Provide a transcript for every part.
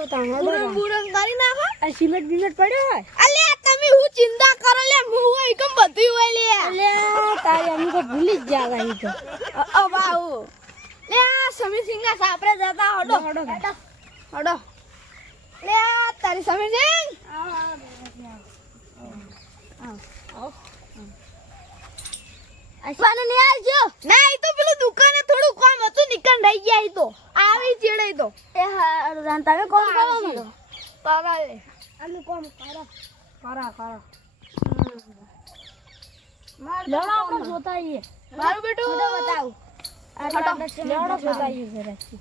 લાવો તાણે બુરંગ બુરંગ કરી નાખો આ સિમેન્ટ બિમેન્ટ પડ્યો હોય અલે તમે હું ચિંતા કરો લે હું હોય કેમ બધું હોય લે અલ્યા તારી અમી તો ભૂલી જ જા ગઈ તો બાઉ લે સમીર સિંહ ના સાપરે જતા હડો હડો. હડો લે તારી સમીર સિંહ આસવાને લઈ આવજો ના ઈ તો પેલું દુકાને થોડું કામ હતું નીકળ રહી ગયા ઈ તો આવી ચેડે ઈ તો એ હા રાન તમે કોણ કરો મને પાગા લે અમે કોણ કરો કરા કરા લેવડો આપણે જોતા આવીએ મારું બેટું બતાવું લેવડો જોતા આવીએ જરાકથી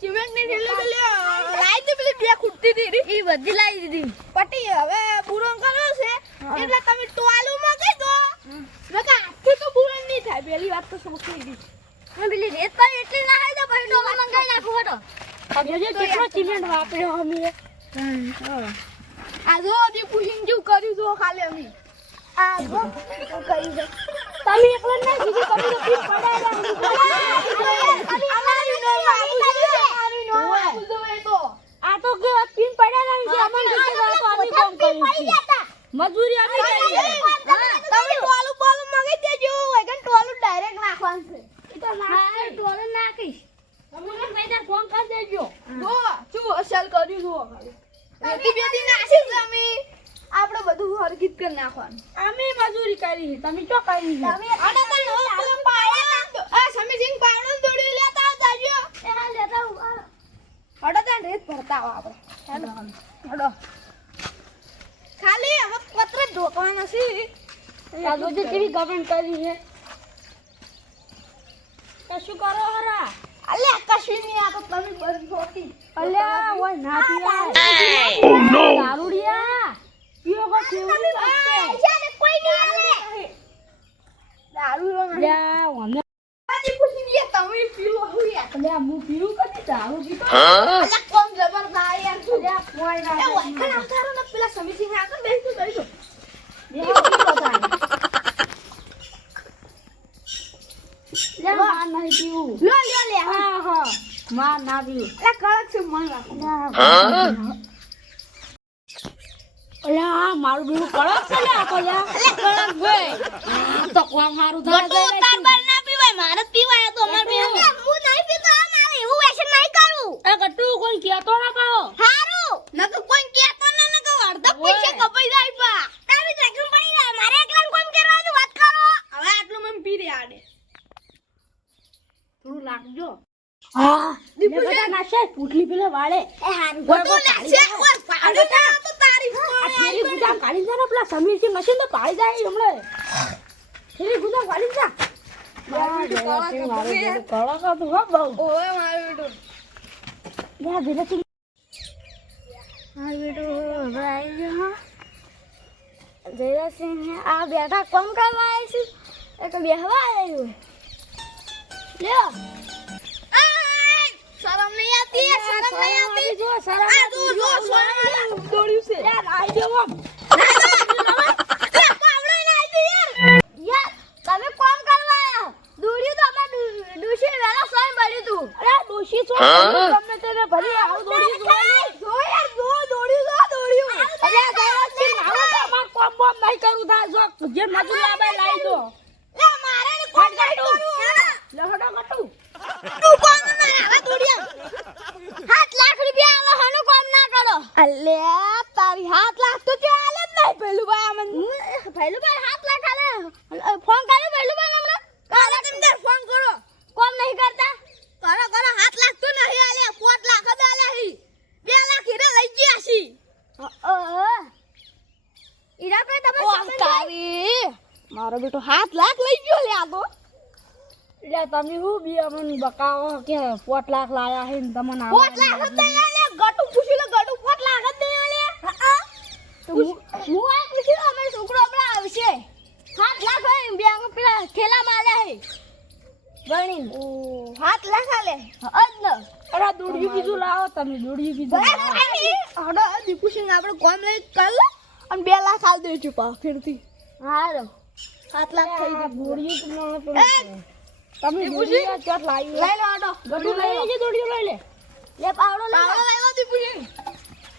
સિમેન્ટ ની ઢેલે લે લાઈ દે પેલી બે ખૂટતી હતી ઈ બધી લાવી દીધી પટી હવે બુરંગ કરો છે એટલે તમે ટોલું માં કહી દો નકા આખી તો બુરંગ નહીં થાય પહેલી વાત તો સમજી ગઈ હું પેલી રેત પર એટલી ના હાઈ દો પછી ટોકા મંગાઈ નાખું હટો જોજે કેટલો સિમેન્ટ વાપર્યો અમે આ જો દી પુશિંગ જેવું કર્યું જો ખાલી અમે આ જો કરી દે તમે એકલો ના કીધું તમે તો પીસ આ તો કે પીન પડ્યા રહી છે અમન કે તો અમે કામ કર્યું છે મજૂરી અમે કરી તમે ટોલું બોલું મંગાઈ દેજો વગન ટોલું ડાયરેક્ટ નાખવાનું છે ઈ તો ના ટોલે નાખીશ તમે મને પૈસા ફોન કરી દેજો જો શું અસલ કર્યું જો ખાલી બેટી બેટી નાસી છે અમે આપણે બધું હરકત કરી નાખવાનું અમે મજૂરી કરી છે તમે શું કરી છે આડા તને પેલો પાડે આ સમીસિંગ પાડો દોડી લેતા જાજો એ હા લેતા આડા તને રેત ભરતા આવો આપણે હડો ખાલી હવે પત્ર ઢોકવાના છે આ જોજે કેવી ગવર્ન કરી છે કશું કરો હરા અલે કશું નહીં આ તો તમે બંધ હોતી અલ્યા ઓય ના પીવા દારૂડિયા પીઓ કો કેવું ચાલે કોઈ નહીં આવે દારૂ રો લ્યા ઓને આજી પૂછી દે તમે પીલો હુયા અલ્યા હું પીવું કદી દારૂ પીતો અલે કોમ જબરદાર યાર તું અલ્યા કોઈ ના એ વખત આવતારો ને પેલા સમીસિંગ આગળ બેસતું કરીશું લ્યા માર નહીં પીવું લો લો લે હા હા માર ના પીવું અલે કળક છે મન રાખો અલ્યા મારું બીવું કડક છે લે આ તો લ્યા અલે કળક ભાઈ તો કોમ હારું થાય ગટુ તાર બાર ના પીવાય મારે પીવાય તો અમાર બે હું નહીં પીતો આ મારે એવું વેશન નહીં કરું એ ગટ્ટુ કોઈ કહેતો ના કહો હારું ન તો કોઈ કેતો ન ન કહો અડધા પૈસા કપાઈ જાય પા તારી જગ્યા પડી જાય મારે એકલા કોમ કરવાનું વાત કરો હવે આટલું મને પી રે આડે થોડું લાગજો હા દીપુ બધા નાશે પૂટલી પેલે વાળે એ હારું ગટુ લાગશે ઓય પાડો તો તારી આ ફેરી ગુદા કાઢી જા ને પેલા સમીરજી મશીન તો પાડી જાય હમણે ફેરી ગુદા કાઢી જા મારું કળા કળા તો હો બહુ ઓય મારું બેટું યા ધીરે થી હા બેટો હવે આવી ગયો હા જયસિંહ આ બેઠા કોમ કરવા આવી છે એ તો બેહવા આવ્યું લ્યો શરમ નહીં આતી શરમ નહીં આતી જો સરા આ જો શરમ દોડ્યું છે યાર આવી ગયો આમ યાર તમે કોમ કરવા આયા દોડ્યું તો અમે દુશી વેલા સોય મળ્યું તું અરે દોશી છો તમને તેને ભરી આવું દોડ્યું જો યાર જો દોડ્યું અરે જયસિંહ આવો તો માર કોમ બોમ નહીં કરું થા જો જે મજૂર લાવે લાવી દો લે મારે ને કોમ નહીં કરું લહડો ગટુ તું કોમ ના આવા દોડ્યા 7 લાખ રૂપિયા આલો હનો કોમ ના કરો અલે તારી 7 લાખ તો તે આલે જ નહીં પેલું ભાઈ અમને પહેલું બાર 7 લાખ આલે ફોન કર્યો પહેલું બાર હમણાં કાલે તમે તાર ફોન કરો કોમ નહીં કરતા કરો 7 લાખ તો નહીં આલે 5 લાખ જ આલે હી 2 લાખ હીરા લઈ ગયા છી ઈરા કઈ તમે ઓ તારી મારો બેટો 7 લાખ લઈ ગયો લે આ તો એટલે તમે હું બી અમને બકાવો કે 5 લાખ લાયા હે ને તમને 5 લાખ જ નહીં આલે ગટુ પૂછી લે ગટુ 5 લાખ જ નહીં આલે તો હું આ પૂછ્યું અમે છોકરો હમણાં આવશે 7 લાખ હે બેંક પેલા થેલા માલે હે ગણી ઓ 7 લાખ આલે અજ ન અરે દોડ્યું બીજું લાવો તમે દોડ્યું બીજું હડો દીપુ સિંહ આપણે કોમ લઈ કર લે અને 2 લાખ આલ દેજો પા ફેરથી હારો 7 લાખ થઈ ગયું દોડ્યું તો મને તમે દીપુજી? દોડ્યું ચાટ લાવી લઈ લો આડો ગટુ લઈ લેજે દોડ્યું લઈ લે લે પાવડો લઈ લો દીપુજી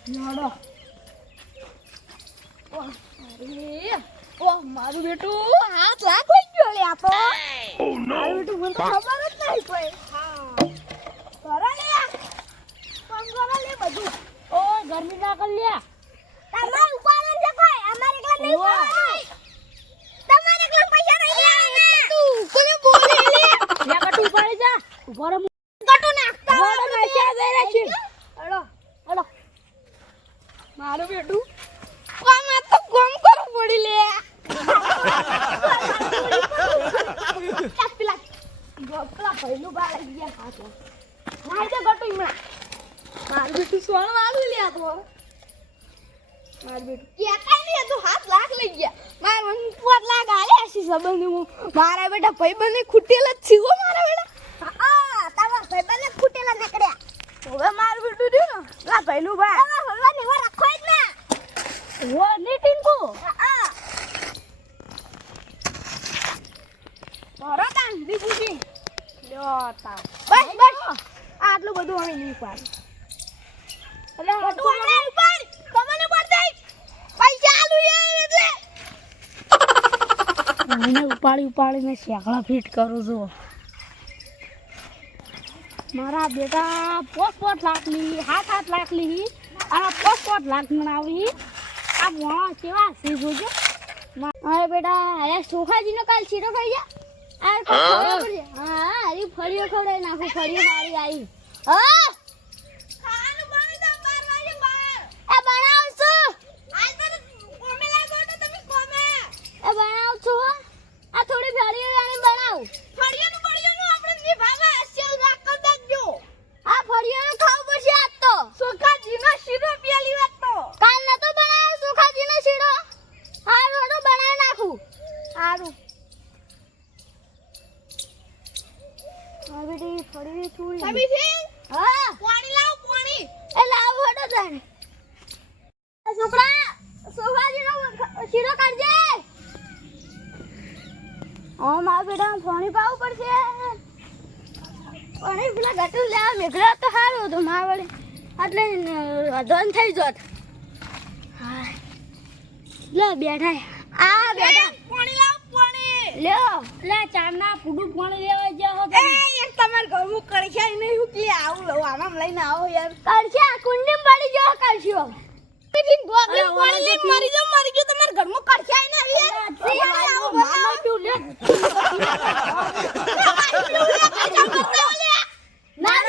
નડો ઓહ મારું બેટું હાથ લાખ હોય ગયો લે આ તો મારું બેટું મને તો ખબર જ નહીં કોઈ હા કરો લે કોમ કરો લે બધું ઓ ગરમી ના કર લે તમાર ઉપાડન છે કોઈ અમારે એકલા નહીં ઉપાડન તમારે એકલા પૈસા નહીં લેવાના તું કોને બોલે લે કટુ ઉપાડી જા ઉપાડો કટુ નાખતા બોડો નાખ્યા જઈ રહી છે હળો હળો મારું બેટું કોમ આ તો કોમ કરો પડી લે પેલા ગોપલા પહેલું બાર આવી ગયા ખાતો નાઈ દે ગટુ ઈમણા મારું બેટું સોણ વાળું લે આ તો મારું બેટું કેતા નહીં તો 7 લાખ લઈ ગયા માર મને 5 લાખ આલે હશે સંબંધ હું મારા બેટા ભાઈબંધને ખૂટેલા જ છીવો મારા બેટા હા તારા ભાઈબંધને ખૂટેલા નીકળ્યા હવે મારું બેટું દે ને લા પહેલું બા હલવા ને રાખો જ ના વો ની ટીંકુ હા બરોતા દીપુજી લ્યો તા બસ બસ આટલું બધું અમે નહીં પાડ એટલે બધું અમે ઉપર તમને પડશે પૈસા આલુ યાર એટલે મને ઉપાડીને શેકડા ફિટ કરું છું મારા બેટા 5 લાખ ની 7 લાખ ની આ 5 લાખ મણાવી આ મોણો કેવા છે જોજો મારા બેટા અરે સોખાજીનો કાલ શીરો ખાઈ જા આ ખવડાવ પડે હા હરી ફળીઓ ખવડાવી નાખું ફળીઓ મારી આવી હા ખાવાનું બની તો 12 વાગે બહાર એ બનાવ છું આજ તો કોમે લાગો તો તમે કોમે એ બનાવ છું આ થોડી ફળીઓ રાણી બનાવ ફળીઓનું આપણે ની ભાવે સેવ રાખો દજો આ ફળીઓનું ખાવ પડશે આજ તો સોખાજીનો શીરો પેલી વાત તો કાલ નતો બનાવ્યો સોખાજીનો શીરો હા રોડો બનાવી નાખું સારું આ બેટી ફળી છોડી સબી સિંહ હા પાણી લાવ પાણી એ લાવ હડો જાને છોકરા સોભાજીનો શીરો કાઢજે ઓ મારા બેટા પાણી પાવું પડશે પાણી પેલા ગટુ લેવા મેઘરા તો સારું હતું મારા વડે એટલે અધન થઈ જોત હા લે બેઠા આ બેઠા પાણી લાવ પાણી લ્યો લે ચાના ફૂડું પાણી લેવા જાઓ એ એક તમાર ઘરનું કળખ્યા નહીં ઉકલી આવું આમાં લઈને આવો યાર કળખ્યા કુંડી પડી ગયો કળખ્યો પીઠીન ગોગલી પાણી લઈને મરી ગયો તમાર ઘરનું કળખ્યા ના યાર માનો તું લે ના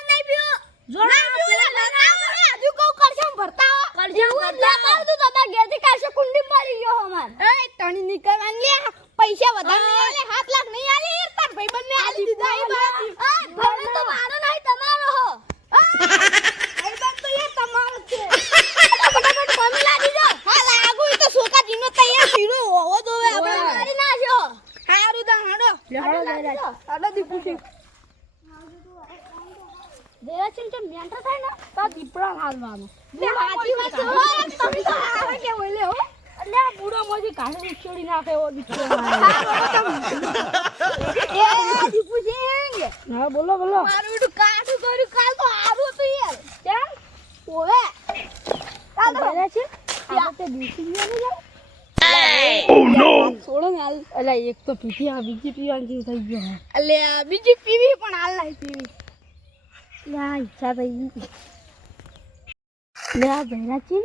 નહીં પીઓ જોડા હજુ કો કળખ્યા ભરતા કળખ્યા ભરતા તું તો ગેતી કાશે કુંડી પડી ગયો અમાર એ ટણી નીકળવાન લે પૈસા વધારે લે 7 લાખ નહીં આલે યાર તાર ભાઈબંધને આલી દીધા એ ભાઈ તો મારો નહીં તમારો હો ભાઈબંધ તો યાર તમારો છે ફટાફટ કોમી લાગી જો હા લાગુ તો સોકાજીનો તૈયાર શીરો હોવો તો હવે આપણે મારી નાખ્યો હારું દા હડો હડો દીપુજી દેરાચિન તો મેન્ટર થાય ને તો દીપડા હાલવાનો લે વાજી વાત તમે તો આવે કે બોલે હો એટલે આ બુડો મોજી કાઢી ઉછળી નાખે ઓ દીપડો એ દીપુજી હા બોલો મારું તો કાઢું કર્યું કાલ તો આરું તો યાર કેમ ઓવે કાલ તો દેરાચિન આ તો દીપી ને જાવ ઓ નો છોડો ને હાલ અલા એક તો પીધી આ બીજી પીવાની થઈ ગયો અલે આ બીજી પીવી પણ હાલ નહીં પીવી યા ઈચ્છા થઈ લે આ બેરાચીન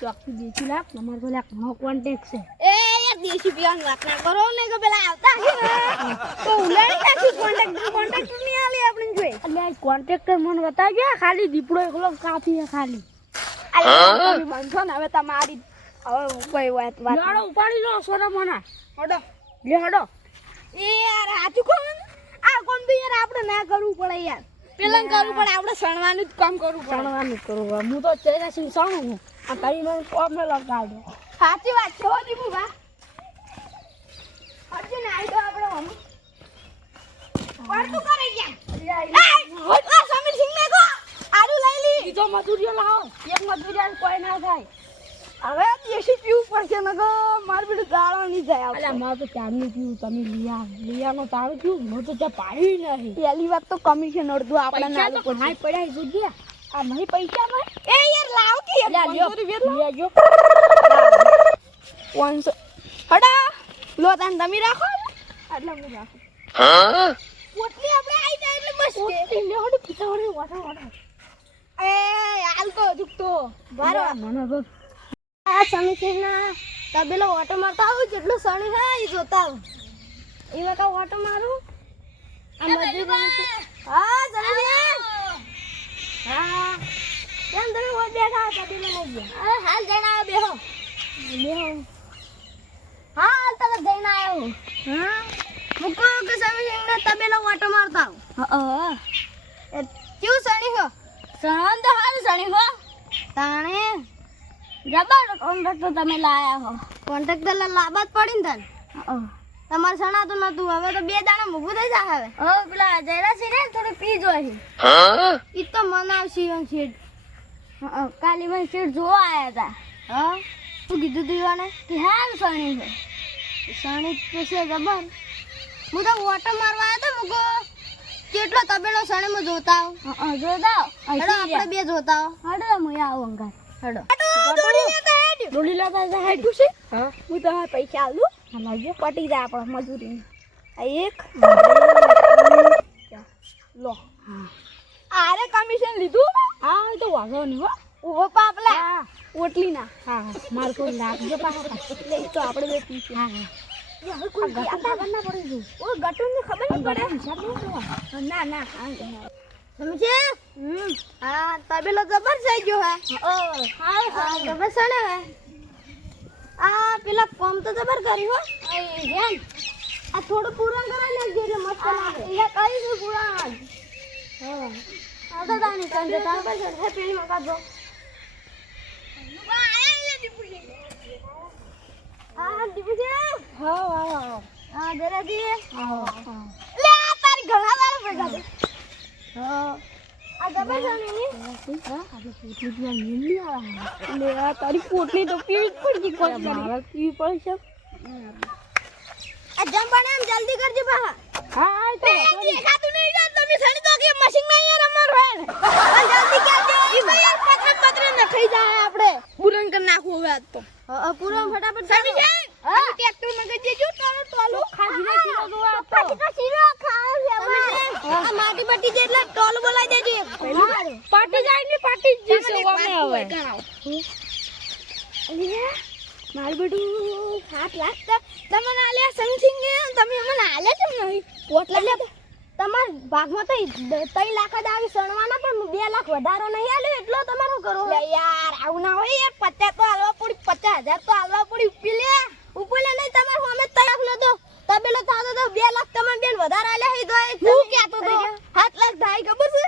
ચોકથી દેખી લાવ તમાર પેલા ઘણો કોન્ટેક્ટ છે એ યાર દેશી પીવાનું વાત ના કરો ને કે પેલા આવતા છે તો ઉલાડી નાખી કોન્ટેક્ટ નહીં આલે આપણે જોઈ એટલે આ કોન્ટેક્ટર મને બતાવજો ખાલી દીપડો એકલો કાફી છે ખાલી આ તમે બનશો ને હવે તમારી હવે કોઈ વાત લાડો ઉપાડી લો સોના મોના હડો લે હડો એ યાર હાચું કોણ આ કોણ તો યાર આપણે ના કરવું પડે યાર પેલા કરવું પડે આપણે સણવાનું જ કામ કરવું પડે સણવાનું જ કરવું હું તો ચેરા સિંહ સણું હું આ તારી મને કોમ ન લગાડો સાચી વાત છે હો દીપુ બા અર્જુન આઈ તો આપણે હમ પડતું કરે ગયા આ સમીર સિંહ ને કો આડું લઈ લી બીજો મજૂરીઓ લાવો એક મજૂરીયા કોઈ ના થાય હવે દેશી પીવું પડશે ને કે માર બેટું ગાળો નહીં જાય અલ્યા માર તો ચારનું પીવું તમે લિયાનો તારું પીવું હું તો ત્યાં પાણી નહીં પહેલી વાત તો કમિશન અડધું આપણે ના તો નાઈ પડ્યા જોજે આ નહીં પૈસા માં એ યાર લાવ કે યાર 500 રૂપિયા લાવ. લેજો 500 હડા લો તાન તમે રાખો આટલા હું રાખો પોટલી આપણે આવી જાય એટલે બસ કે ઓટી લે હડું પીછાવડે વાટા એ હાલ તો દુખતો બારો બારો મને બસ આ સમીસીના તબેલો ઓટો મારતા આવું જેટલું સણી હે ઈ જોતા આવું એમાં કા ઓટો મારું આ મજૂર હા સમીસી હા કેમ તમે ઓટ બેઠા તબેલો લઈ ગયા અરે હાલ જઈને આવ્યો બેહો હા હાલ તરત જઈને આવ્યો હા મુકો કે સમીસીના તબેલો ઓટો મારતા આવું કેવું સણી હો સણ તો હારું સણી હો તાણે જબર કોન્ટ્રાક્ટ તો તમે લાયા હો કોન્ટ્રાક્ટ લાવવા જ પડી ને તને તમારે સણાતું નતું હવે તો 2 દાણા મૂકવું થઈ જાય હવે પેલા જયરાસી રે થોડું પીજો અહીં ઈ તો મનાવશી એમ શેઠ કાલી મને સીટ જોવા આયા હતા હા શું કીધું તું ઈવાને કે હાલ સણી છે સણી તો છે જબર હું તો ઓટો મારવા આવ્યો તો મૂકો કેટલો તબેલો સણીમાં જોતા આવ જોતા હેડો આપણે 2 જોતા આવ હડો હું આવું અંગાર હેડો દોડી લેતા હેડ ડોલી લેતા જાય હેડું છે હા હું તમારે પૈસા આલું લાવજો પટી જાય આપણે મજૂરી આ એક લો આરે કમિશન લીધું હા એ તો વાંધો નહીં હો ઉભો પાપલા હા ઓટલી ના હા મારે કોઈ લાગજો પાછા લે ઈ તો આપણે બે પીશું હા હા કોઈ ગટા ના પડી ગયું ઓ ગટુન ની ખબર નહીં પડે હિસાબ નહીં કરવા ના ના સમજે હા તબેલો જબર થઈ ગયો હે હા હા જબર સણે હે આ પેલા કોમ તો જબર કરી હો જેમ આ થોડું પૂરણ કરાવી લેજે રે મસ્ત લાગે એ કઈ છે પુરાણ હા આ તો દાની કંજે તા પર હે પેલી મકા દો હા દીપુજી હા હા હા દેરાજી હા લે તારી ઘણા વાળા પૈસા દે હા આ જબર સણે ની તારી પોટલી તો પીવી જ પડતી કોઈ મારા પીવી પડશે આ જંપાને એમ જલ્દી કરજે બા હા તો દેખાતું નહીં યાર તમે સણી તો કે મશીન માં યાર અમાર હોય ને જલ્દી કરજો ઈ તો યાર પત્ર ન ખાઈ જાય આપણે પૂરણ કરી નાખવું હવે આજ તો પૂરણ ફટાફટ સમી જાય હા ટ્રેક્ટર માં ગઈ દેજો તારો ટોલો ખાજીને શીરો જોવા પછી તો શીરો ખાવ આ માટી પટ્ટી જેટલા ટોલ બોલાઈ દેજો પાટી જાય ને પાટી જ જશે અમે હવે મારું બેટું 7 લાખ તમને આલ્યા સમથિંગ તમે મને આલ્યા કેમ નહીં પોટલા લે તમાર ભાગમાં તો 3 લાખ જ આવી સણવાના પણ 2 લાખ વધારો નહીં આલ્યો એટલો તમારો કરો યાર આવું ના હોય યાર 50 તો આલવા પડી 50000 તો આલવા પડી ઉપલે નહીં તમાર સામે 3 લાખ નો તો તબેલો થાતો તો 2 લાખ તમને બેન વધારે આલ્યા હી તો હું કહેતો તો 7 લાખ થાય ખબર છે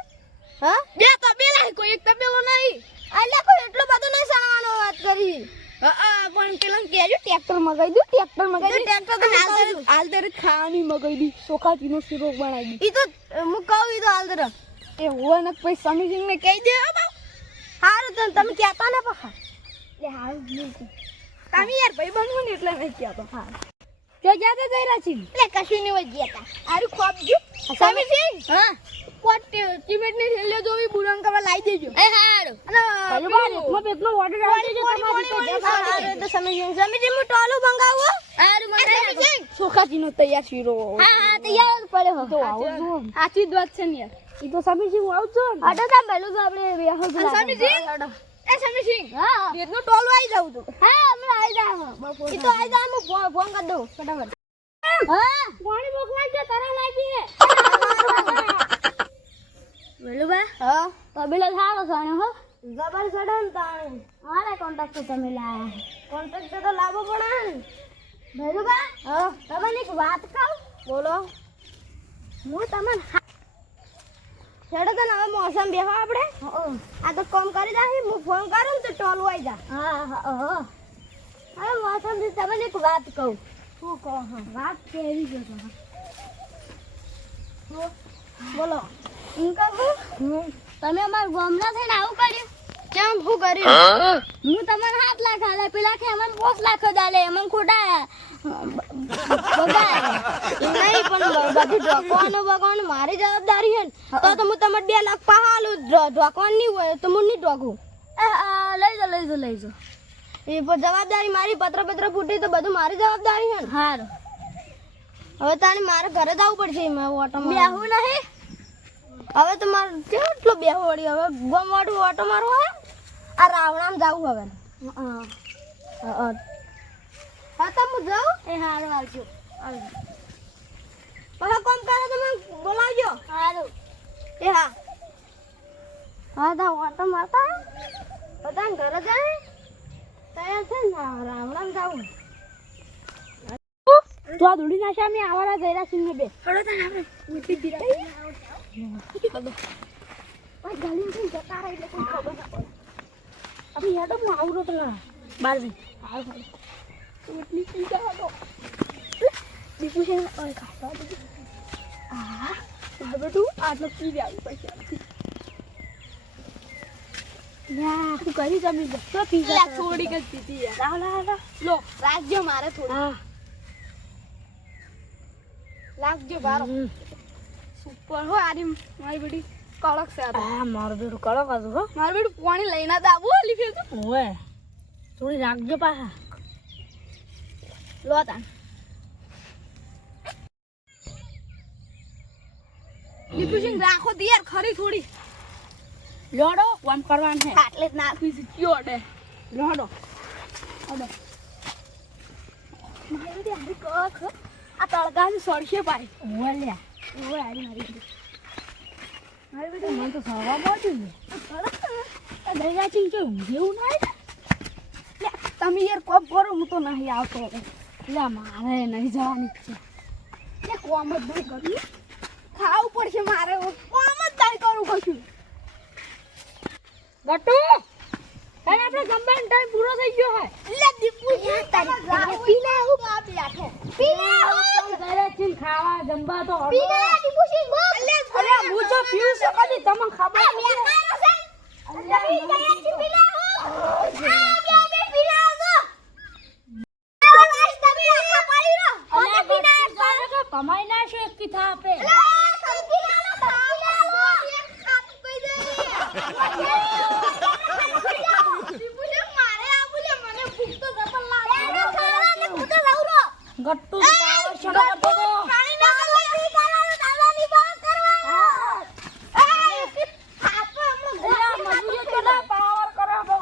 હા બે તબેલા કોઈ એક તબેલો નહીં આલ્યા કોઈ એટલો બધો નહીં સણવાનો વાત કરી પણ પેલા કેજો ટ્રેક્ટર મગાઈ દઉં ટ્રેક્ટર આલતર ખાવાની મગાઈ દી સોખાતીનો શીરો બનાવી દી ઈ તો હું કહું ઈ તો હાલતર એ હોય ને પછી સમીસિંગ ને કહી દે હારું તો તમે કહેતા ને પખા લે હાલ નહીં તમે યાર ભાઈ બનવો ને એટલે મેં કહેતો હા જો જાતે જઈ રહ્યા છીએ એટલે કશું નહીં હોય ગયા આરું ખોપ ગયું સમીસિંગ હા પોટ સિમેન્ટ ની થેલીઓ જોવી બુરંગ કરવા લાવી દેજો એ હારું અને પેલું પેટનો ઓર્ડર આવી દેજો હારું તો સમીસિંગ હું ટોલું મંગાવું હારું મંગાવી સોખાતીનો તૈયાર શીરો હા તૈયાર જ પડે હો તો આવો જો સાચી જ વાત છે ને યાર ઈ તો સમીસિંગ આવજો ને અડો તા પહેલું તો આપણે બેહો સમીસિંગ એ સમીસિંગ હા એટલો ટોલો આવી જાવ તું હા હમણાં આવી જાવ ઈ તો આવી જાવ હું ફોન કરી દઉં ફટાફટ હા પાણી મોકલાઈ દે તરા લાગી વેલુબા હા તબેલા સારો સાણે હો જબર સડન તાણ મારા કોન્ટેક્ટ તો તમે લાયા કોન્ટ્રાક્ટ તો લાવવો પડે ને વેલુબા હા તમને એક વાત કહું બોલો હું તમને છેડો તો હવે મોસમ બેહો આપણે આ તો કામ કરી દે હું ફોન કરું તો ટોલ આવી જા હા હા હવે મોસમ થી તમને એક વાત કહું શું કહો વાત કેવી છે બોલો હું કહું તમે અમાર ગામના થઈને આવું કર્યું કેમ હું કર્યું હું તમને 7 લાખ આલે પેલા કે અમને 5 લાખ જ આલે અમને ખોટા નહીં પણ બધું ઢોકવાનું બગવાનું મારી જવાબદારી છે ને તો હું તમારે 2 લાખ પાહાલું ઢોકવાનું નહીં હોય તો હું નહીં ઢોકું લઈ જાઓ એ જવાબદારી મારી પત્ર ફૂટી તો બધું મારી જવાબદારી છે ને હારું હવે તાને મારે ઘરે જવું પડશે ઓટો બેહું નહીં હવે તો મારે કેટલો બેહો વળી હવે ગમવાડું ઓટો મારવો હે આ રાવણામ જવું હવે હા તો હું જાઉં એ હારું આવજો પછી કોમ કરે તમે બોલાવજો હારું એ હા હા તો ઓટો મારતા બધાને ઘરે જાય તૈયાર છે ને રાવણામ જવું તો આ ધૂળી નાશા મેં આવારા જયરા સિંહ ને બે હળો તને આપણે મીઠી દીધા ભાઈ ગાલી થી જતા રહે એટલે કોઈ ખબર ના પડે અભી યાર હું આવરો તો ના 12 એટલી ચિંતા હતો દીપુ છે ઓય ખાવા દે આ બધું આટલો પી આવી પછી યા તું કરી જમી દે તો પી લા થોડી જ પીતી યાર લાવ લો રાખજો મારે થોડી હા લાગજો બારો સુપર હો આરી મારી બેટી કડક છે આ મારો બેટું કડક હતું હો મારી બેટી પાણી લઈને જ આવું ઓલી ફેર તો ઓએ થોડી રાખજો પાછા લો તાન દીપુસિંહ રાખો દી યાર ખરી થોડી લોડો કામ કરવાનું છે આટલે જ નાખવી છે ચોડે લોડો અડો મારી બેટી આરી કડક આ તળગાની સળશે ભાઈ ઓએ લ્યા ઓય આરી મારી બેટી મારી બેટા મને તો સવા પડ્યું ને દરિયા ચીંગ છે ઊંઘેવું ના લે તમે યાર કોપ કરો હું તો નહીં આવતો હવે લે મારે નહીં જવાની છે લે કોમ જ નહીં કર્યું ખાવું પડશે મારે કોમ જ નહીં કરું કશું ગટુ તારે આપણે જમવાનો ટાઈમ પૂરો થઈ ગયો હે લે દીપુ યાર તારે પીને હું આ બેઠો પીને હું દરિયા ચીંગ ખાવા જમવા તો પીને દીપુ સિંહ બોલ લે અરે હું તો પીવું છે કદી તમને ખબર આ મેકાનો છે અલ્લા પી ગયા છે પીને હું આ બે પીને આવો આવાજ તમે આખા પાડી રહો અરે પીના કે કમાઈ ના છે એક કી થા આપે ગટ્ટુ પાવર શો કરતો મજૂરી તો ના પાવર કરે બહુ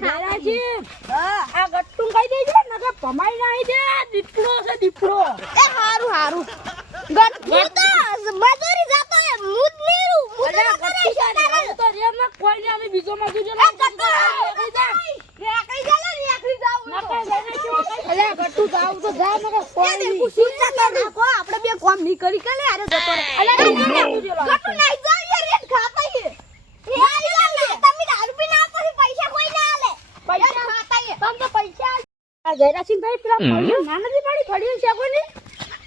દાદાજી આ ગટ્ટુ ખાઈ દેજો ને કે કમાઈ ના આવી દે દીપડો છે દીપડો તો રેમાં કોઈને અમે બીજો મજૂરી ના અલે ગટ્ટુ જાવ તો જા ને કોઈ આપણે બે કોમ નહીં કરી કે લે અરે જતો રે અલે ગટુ નહીં જાવ યાર રેત ખાતા હે તમે દારૂ પી ના પછી પૈસા કોઈ ના આલે પૈસા ખાતા હે તમ તો પૈસા આ જયરાસિંહ ભાઈ પેલા પડ્યું ના નથી પડી પડ્યું છે કોની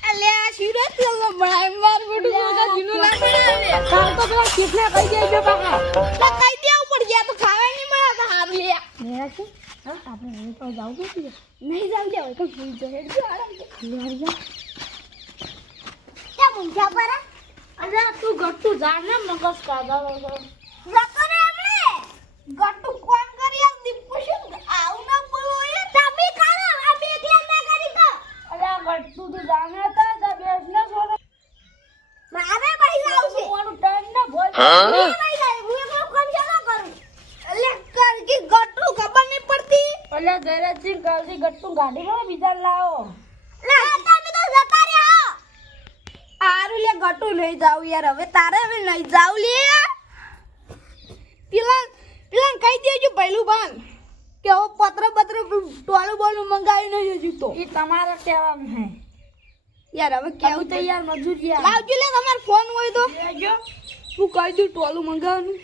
અલે આ શિરત લલો માર માર બડું મોટા જીનો ના બનાવે કાલ તો પેલા કેટલે કહી દેજો બાપા લા કઈ દેવું પડ ગયા તો ખાવા નહીં મળે તો હાર લે જયરાસિંહ હા આપણે અહીં તો જાવ કે નહીં જાવ કે તો ભૂલ જશે જો આરામ લેવા જા કે મુંજા પર અરે તું ગટ્ટુ જા ને મગજ કાઢા જતો રે હમણે ગટુ કોમ કરી આ દીપુશું આવું ના બોલો એ તમે કરો આ બે એકલા ના કરી તો અરે ગટ્ટુ તો જાને તા જા બેસ ને સોનો મારે પૈસા આવશે કોનું ટાઈમ ના બોલ નહીં પૈસા હું એકલો કોમ ચાલો કરું અલે કર કે ગટુ ખબર નહીં પડતી અલે જયરાસિંહ કાલથી ગટ્ટુ ગાડીમાં બીજા લાવો લે તમે તો જતા રહ્યા આરું લે ગટુ લઈ જાવ યાર હવે તારે હવે લઈ જાવ લે પેલા કહી દેજો પહેલું બાન કે ઓ પત્ર ટોલું બોલું મંગાવ્યું નહીં હજુ તો એ તમારા કહેવાનું હે યાર હવે કેવું કેવું તૈયાર મજૂરી આ લાવજો લે તમારો ફોન હોય તો લેજો હું કહી દઉં ટોલું મંગાવવાનું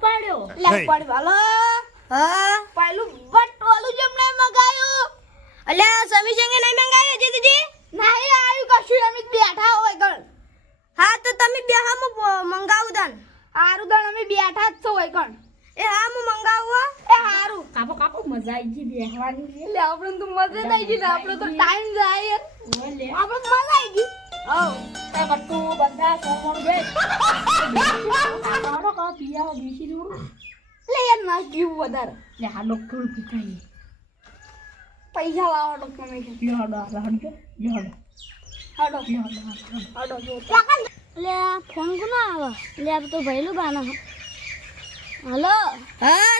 પાડ્યો લે પડ વાલો હા પહેલું બટ ટોલું જેમ નહીં મંગાવ્યું અલ્યા સમી સંગે નહીં મંગાવ્યું જીતીજી નહીં આવ્યું કશું અમે બેઠા હોય ગણ હા તો તમે બેહામાં મંગાવું દન હારું દન અમે બેઠા જ છો હોય ગણ એ હા હું મંગાવું એ હારું કાપો કાપો મજા આવી ગઈ બેહવાની એટલે આપણે તો મજા આવી ગઈ ને આપણે તો ટાઈમ જાય ઓલે આપણે મજા આવી ગઈ આવ તે બટ્ટુ બંધા સોમણ બે કાડો કા પિયા બીસી દઉં લે યાર ના પીવું વધારે લે આ ડોક્ટર પીતાઈ પૈસા લાવો તો તમે કે લે હડો હાડો હડો જો લે ફોન કોનો આવે લે આ તો ભઈલું બાના હલો હા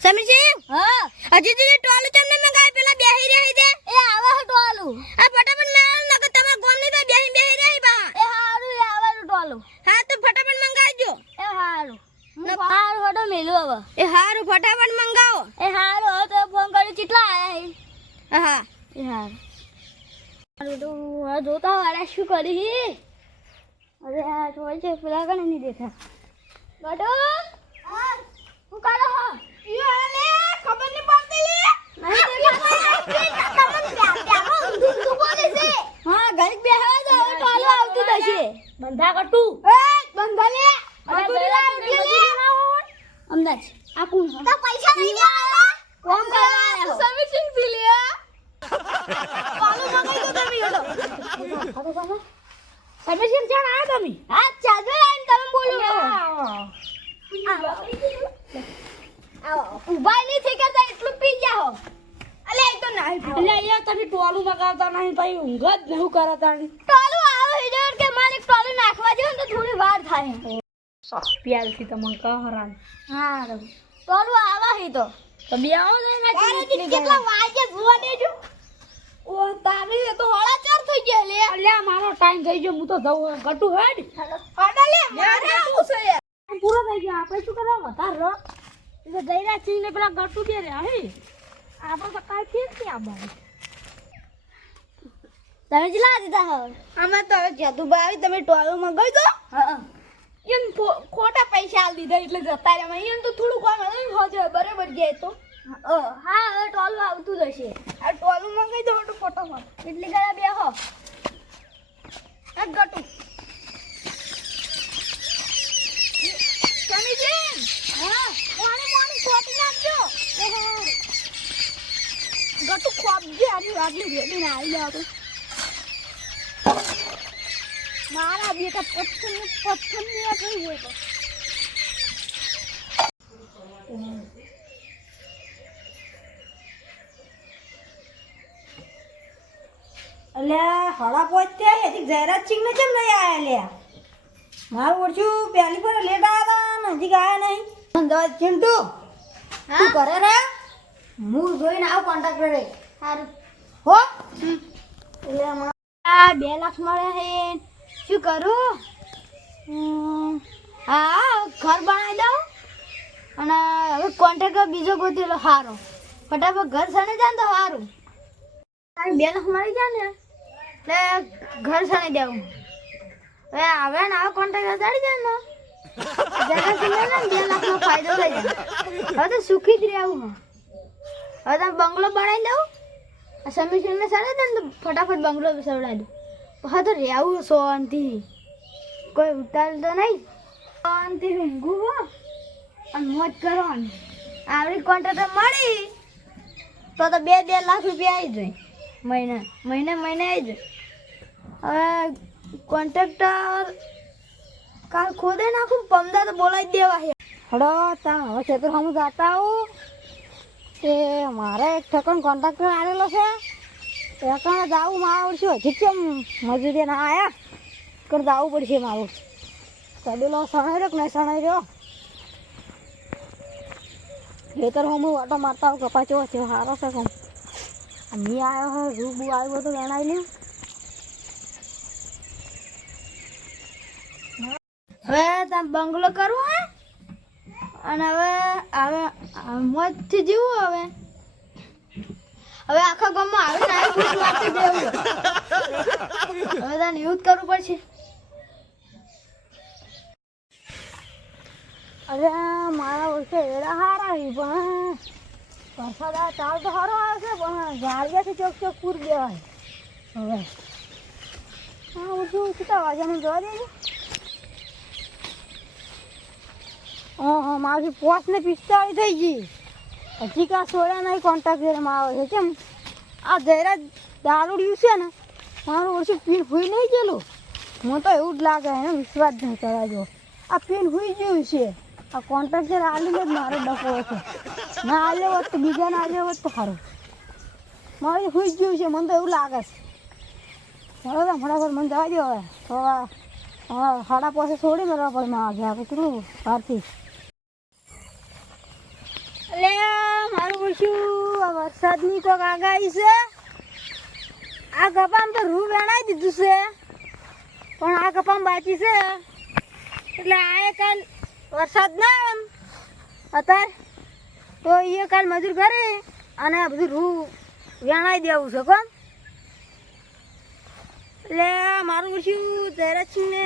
સમીરજી હા હજી દીદી ટોલું તમને મંગાય પેલા બેહી રહી દે એ આવે હે ટોલું આ ફટાફટ મેળ નકર તમાર ગોમ ની તો બેહી રહી બા એ હારું એ આવે ટોલું હા તો ફટાફટ મંગાવજો એ હારું હારું હડો મેલું હવે એ હારું ફટાફટ મંગાવો એ હારું હવે તો ફોન કરી કેટલા આયા હા એ હારું હારું તો આ જોતા વાળા શું કરી અરે આ તો છે પેલા કને નહીં દેખા ગડો હા હું કરો હો યો લે ખબર નહીં પડતી લે નહીં દેખા તમને તું બોલે છે હા ઘરે બેહવા દો ટોલો આવતું દશે બંધા કટુ એ બંધા લે મજૂરી લાવ એટલે લે અમદાજ આ કોણ તો પૈસા નહીં દેવાના કોમ કરવા સર્વિસિંગ થી લે પાલો મંગાઈ દો તમે હેડો સમીર જાણ આ તમે હા ચાલો આઈને તમે બોલો ઉભા નહીં થઈ કરતા એટલું પી જાઓ અલે એ તો નહીં પીવો એટલે અહીંયા તમે ટોલું મગાવતા નહીં ભાઈ ઊંઘ જ નહીં કરતા ટોલું આવે હિડર કે માલિક ટોલું નાખવા જેવું ને તો થોડી વાર થાય પ્યાલથી તમને કહો હરાન હા ટોલું આવા હી તો બે આવો ને કેટલા વાગે જોવા દેજો ઓ તારી તો હોળા ચાર થઈ ગયા લે અલ્યા મારો ટાઈમ થઈ ગયો હું તો જઉં કટુ હેડ આડા લે મારે આવું છે યાર પૂરો થઈ ગયો આપણે શું કરવા વધારે રો એટલે દઈરા ચીને પેલા ગટુ દે રે હે આપણે તો કાઈ ફેર કે આ બાઈ તમે જલા દીધા હવે અમે તો હવે જાદુબા આવી તમે ટોલું મંગાવી દો હા એમ ખોટા પૈસા આલ દીધા એટલે જતા રહ્યા એમ તો થોડું કામ હતું હોજે બરાબર ગયા તો હા હવે ટોલું આવતું જશે આ ટોલું મંગાવી દો તો ફોટોમાં એટલી ગળા બેહો આ ગટુ સમીજી હા મોણી ખોટી નાખજો ગટુ ખોપજે આટલી રેડી ના આવી જાવ મારા બેટા પથ્થર ની થઈ હોય તો અલ્યા હળા પહોંચતે હજી જયરાજ સિંહ ને કેમ નહીં આયા લ્યા મારું ઓળખ્યું પહેલી પર લેટ આવ્યા હતા ને હજી આયા નહીં અમદાવાદ ચિંટુ તું કરે રે હું જોઈને આવું કોન્ટ્રાક્ટર રે સારું હો એટલે આ 2 લાખ મળે છે શું કરું હા ઘર બનાવી દઉં અને હવે કોન્ટ્રાક્ટર બીજો ગોતેલો સારો ફટાફટ ઘર સણે જાય ને તો સારું 2 લાખ મળી જાય ને એટલે ઘર સણી દેવું હવે આવે ને આવો કોન્ટ્રાક્ટર ચડી જાય ને જરા સમય ને 2 લાખનો ફાયદો થઈ જાય હવે તો સુખી જ રહેવું હવે તમે બંગલો બનાવી દઉં સમીર ને સડે ને તો ફટાફટ બંગલો સવડાવી દઉં હા તો રહેવું શાંતિ કોઈ ઉતાર તો નહીં શાંતિ ઊંઘું હો અને મોજ કરવાની આવડી કોન્ટ્રાક્ટર મળી તો 2 લાખ રૂપિયા આવી જાય મહિને આવી જાય હવે કોન્ટ્રાક્ટર કાલ ખોદે નાખું પમદા તો બોલાવી દેવા છે હડો તમે હવે ખેતર સામું જાતા આવું કે મારે એક ઠકન કોન્ટ્રાક્ટર આવેલો છે ઠકણે જવું મારે આવડશે હજી કેમ મજૂરી ના આવ્યા કર જવું પડશે મારું તબેલો સણાઈ રહ્યો કે નહીં સણાઈ રહ્યો ખેતર સામું વાટો મારતા આવું કપાચો છે સારો છે કમ મી આવ્યો હોય રૂબુ આવ્યો તો ગણાવી લ્યો હવે તમે બંગલો કરવો હે અને હવે મોજથી જીવું હવે આખા ગામમાં આવે ને ખુશ વાંચી દેવું હવે તને યુદ્ધ કરવું પડશે અરે મારા વર્ષે એડા સારા આવી પણ વરસાદ આ ચાલ તો સારો આવે છે પણ ગાળિયાથી ચોક પૂર દેવાય હવે હા ઓછું કેટલા વાગ્યાનું જોવા દેજો હા મારી 5 ને 45 થઈ ગઈ. હજી કા સોળા નહીં કોન્ટ્રાક્ટરમાં આવે છે. કેમ આ જયરાજ દારૂડિયું છે ને મારું ઓછું પીન હોઈ નહીં ગયેલું. મને તો એવું જ લાગે એને વિશ્વાસ નહીં કરાજો. આ પીન હોઈ ગયું છે. આ કોન્ટ્રાક્ટર આલીને જ મારો ડકો છે. ના આલ્યો હોત તો બીજાને આલ્યો હોત તો સારું. મારું હોઈ ગયું છે મને તો એવું લાગે છે. બરાબર ફટાફટ મને જવા દો હવે. તો સાડા પાસે છોડી મેળવા પડે માં આજે આપણે કેટલું બહારથી. એટલે મારું પૂછ્યું આ વરસાદની તો આગાહી છે. આ કપામાં તો રૂ વેણાઈ દીધું છે પણ આ કપામાં બાકી છે એટલે આ કાલ વરસાદ ના આવે અત્યારે તો એ કાલ મજૂર કરે અને આ બધું રૂ વેણાઈ દેવું છે કોણ. એટલે મારું પૂછ્યું ધૈર્યસિંહને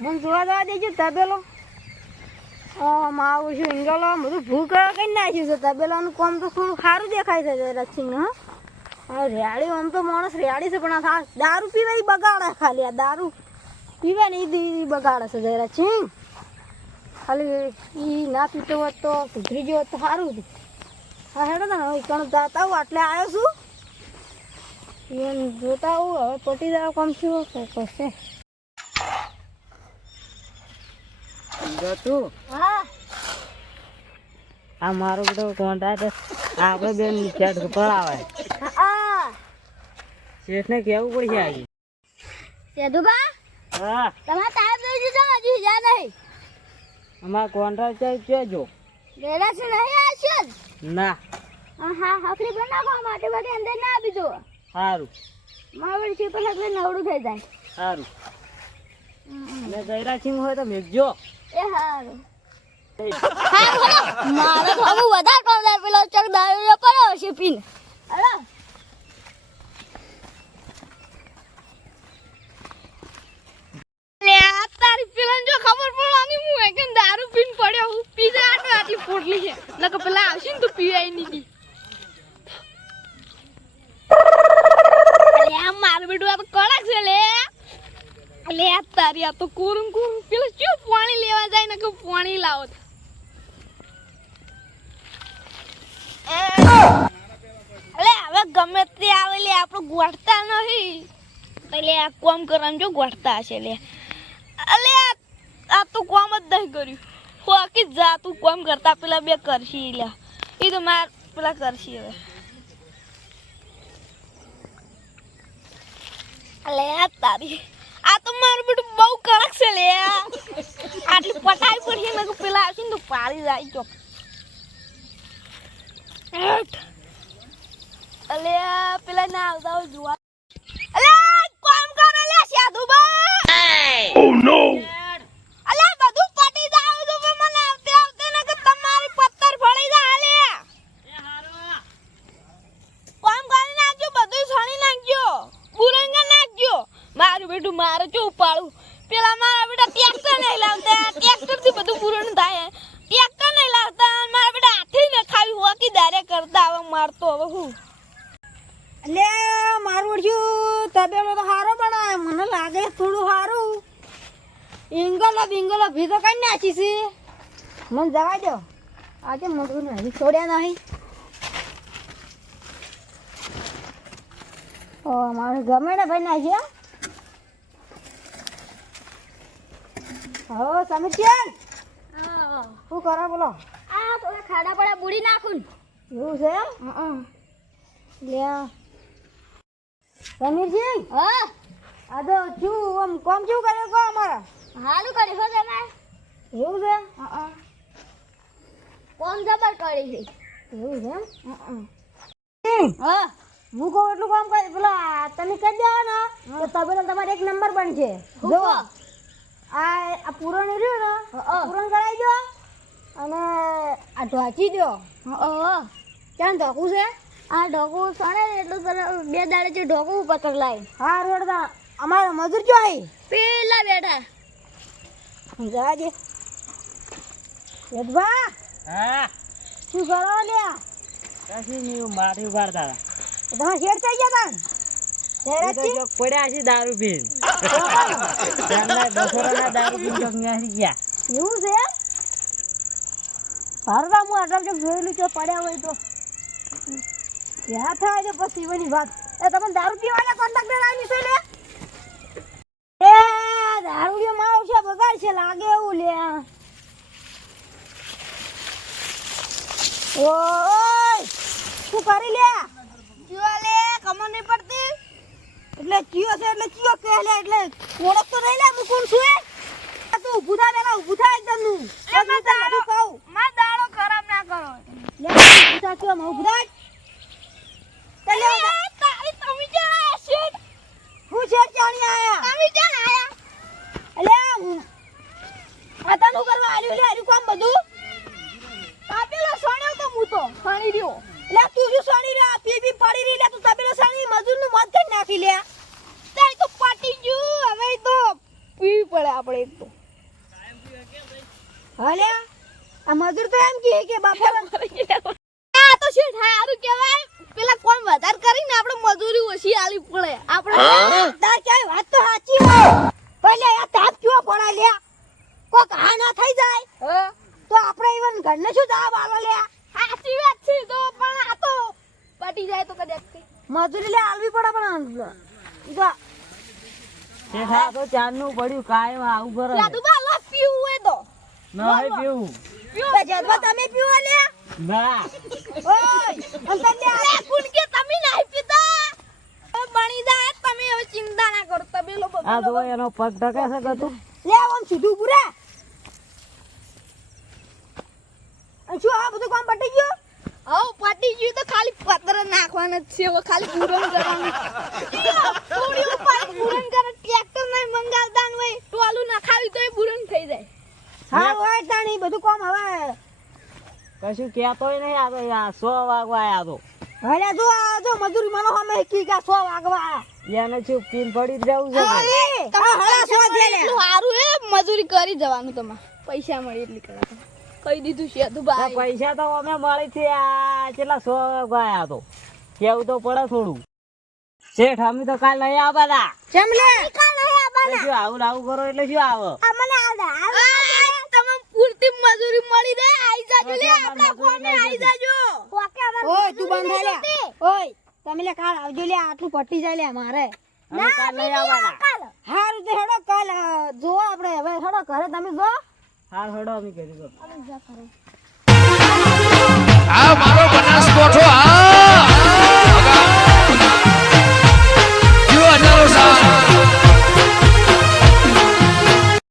મને જોવા જવા દેજો તબેલો. મારું પૂછ્યું ઇંગલો બધું ભૂ કરી નાખ્યું છે. તબેલાનું કામ તો થોડું સારું દેખાય છે ધૈર્યસિંહને. હા રેડી આમ તો માણસ રેડી છે પણ આ દારૂ પીવા એ બગાડે ખાલી. આ દારૂ પીવા ને એ બગાડે છે ધૈર્યસિંહ. ખાલી એ ના પીતો હોત તો સુધરી ગયો હોત તો સારું હતું. હા હેડો ને હવે કણ જતા હું આટલે આવ્યો છું. એમ જોતા આવું હવે પટી જાવ કામ શું કરશે. તું હા આ મારો બધો કોન્ટ્રાક્ટ આપણે બેન સેટ પડાવે. હા શેઠને કેવું પડશે આજે. સેદુબા હા તમારે ટાઈમ લઈ જજો હજી જા નહીં. અમારા કોન્ટ્રાક્ટ કેજો. વેલા છે નહીં આવશે જ. ના હા હકરી બનાવવા માટે બધી અંદર ના આપી દો. સારું માવડી છે પેલા એટલે નવડું થઈ જાય. સારું ને ધૈર્યસિંહ હોય તો મેકજો. એ હારું મારે તો હવે વધારે કોણ પેલો ચક દારૂ પડ્યો છે પીને. અરે તારી પેલા જો ખબર પડવાની હું એકદમ દારૂ પીને પડ્યો હું પીને આટલી પોટલી છે નકર પેલા આવશે ને તો પીવાય નહીં. અલે આ માર બેટું આ તો કડક છે લે. અલે આ તારી આ તો કોરું પેલા શું પાણી લેવા જાય ને કે પાણી લાવો. અલે હવે ગમે તે આવે લે આપણું ગોઠતા નહીં. એટલે આ કોમ કરવાનું જો ગોઠતા હશે લે. અલે આ તો કોમ જ નહીં કર્યું. હોકી જા તું કોમ કરતા પેલા બે કરશી લે. એ તો માર પેલા કરશી હવે. અલે આ તારી આ તો મારું બેટું બહુ કડક છે લે. આટલી પટાઈ પડી ને પેલા આવશે ને તો પાડી જાય ચોક. અલે પેલા ના આવતા જોવા. અલે કોમ કરો લે સાધુબા. ઓ નો અલે બધું પટી જાવ તો મને આવતે આવતે ને કે તમારી પત્તર ફળી જા લે. કોમ કરી નાખજો બધું છણી નાખજો બુરંગા નાખજો. મારું બેટું મારે જો ઉપાડું પેલા મારા બેટા ટ્રેક્ટર નહીં લાવતા. ટ્રેક્ટર થી બધું પૂરણ થાય. ટ્રેક્ટર નહીં લાવતા મારા બેટા હાથી ને ખાવી હોકી દારે કરતા હવે મારતો હવે હું. એટલે મારું વળ્યું તબેલો તો સારો બનાવે મને લાગે થોડું સારું. ઇંગલો બિંગલો ભી તો કઈ નાખી છે. મને જવા દો આજે મોટું નહીં છોડ્યા નહીં. ઓ મારે ગમે ને ભાઈ નાખ્યા. હો સમીરચંદ શું કરો બોલો. આ તો ખાડા પડા બુડી નાખું. એવું છે એમ. લ્યા સમીરજી હા આ તો શું આમ કોમ શું કર્યો કો અમારા. હારું કરી હો તમે. એવું છે. કોમ જબર કરી છે. એવું છે એમ. હા હું કહું એટલું કામ કરી પેલા તમે કરી દેવા ને તો તબેલો તમારે એક નંબર બનશે. જો આ પૂરણ રહ્યું ને પૂરણ કરાવી દો અને આ ઢોચી દો. ક્યાં ઢોકું છે. આ ઢોકું સણે એટલું તને 2 દાડે જે ઢોકું પકડ લાય. હા રોડતા અમારો મજૂર જો આવી પેલા બેઠા જવા દે. યદભા હા શું કરો લ્યા. કશું નહીં માટી ઉગાડતા તમે શેઠ થઈ ગયા તા હતા. પડ્યા છે દારૂ પીને. બસોરાના દારૂ પીને ચોક ન્યાસી ગયા. એવું છે. ભારતા હું આટલા જો જોયેલું છે પડ્યા હોય તો ત્યાં થાય છે પછી એની વાત એ તમે દારૂ પીવાના કોન્ટ્રાક્ટર આવી છે લે એ દારૂડિયો માવ છે બગાડ છે લાગે એવું લે ઓય શું કરી લે ચિયો લે ખબર નહીં પડતી એટલે ચિયો છે એટલે ચિયો કહે લે એટલે ઓળખ તો નહીં લે હું કોણ છું એ તું ઊભું થા પેલા ઊભું થા એકદમ નું બધું કહું માર દાડો ખરાબ ના કરો લે ઊભું થા ચિયો ઊભું થા તમે ક્યાં શેઠ હું શેઠ ચાણી આયા તમે ક્યાં આયા એટલે આતાનું કરવા આલ્યું લે આર્યું કામ બધું તાપેલો સોણ્યો તો હું તો પાણી રહ્યો એટલે તું શું સાડી રે પી પડી રહી લે તું તબેલો સાડી મજૂરનું મત કરી નાખી લે તાઈ તો પાટી ગયું હવે તો પીવી પડે આપણે એક તો હાલે આ મજૂર તો એમ કહે કે બાપા આ તો શેઠ હારું કહેવાય પેલા કોમ વધાર કરીને આપણે મજૂરી ઓછી આલી પડે આપણે તાર ક્યાંય વાત તો સાચી હોય પહેલે આ તાપ ક્યો પડા લે કોક આ ના થઈ જાય તો આપણે ઇવન ઘરને શું દાવ આલો લે સાચી વાત છે તો પણ આ તો પાટી જાય તો કદાચ મજૂરી લે આલવી પડે પણ જો શેઠા તો ચાંદનું પડ્યું કાયમ આવું કરે સાધુ બા લો પીવું હોય તો નહીં પીવું તો જદવા તમે પીવો લે ના ઓય અંતર લે લે કુણ કે તમે નહીં પીતા હવે બની જાય તમે હવે ચિંતા ના કરો તબેલો આ તો એનો પગ ઢકે છે ગતું લે આમ સીધું પૂરા શું આ બધું કામ પટી ગયું હવ પાટી ગયું તો ખાલી પત્ર નાખવાના જ છે હવે ખાલી પૂરણ કરવાનું થોડી ઉપર પૂરણ કરે ટ્રેક્ટર નહીં મંગાવતા ને ભાઈ ટોલું નખાવી તો એ પૂરણ થઈ જાય હા હોય તાણી બધું કામ હવે કશું કહેતોય નહીં આ તો યાર 100 વાગવા આયા તો હવે જો આ જો મજૂરી માનો અમે કી કા 100 વાગવા એને શું પીન પડી જ જવું છે અરે આ હળા 100 દે લે એટલું સારું એ મજૂરી કરી જવાનું તમારે પૈસા મળે એટલી કરા કહી દીધું છે તું તો ભાઈ પૈસા તો અમે મળી છે આ કેટલા 100 વાગવા આયા તો કેવું તો પડે થોડું શેઠ અમે તો કાલ લઈ આવા બધા ચમ લે શું આવું આવું કરો એટલે શું આવે મને આ તમે પૂરતી મજૂરી મળી રહે આઈ જાજો લે ઓકે, આપણા મજૂરી કોને લઈ આઈ જજો. જાજો ઓય તું બંધ લે ઓય તમે લે કાલ આવજો લે આટલું પટી જાય લે મારે અમે કાલ લઈ આવવાના હારું તે હેડો કાલ જો આપણે હવે હેડો ઘરે તમે જો હા હડો અમે કરી દો આ મારો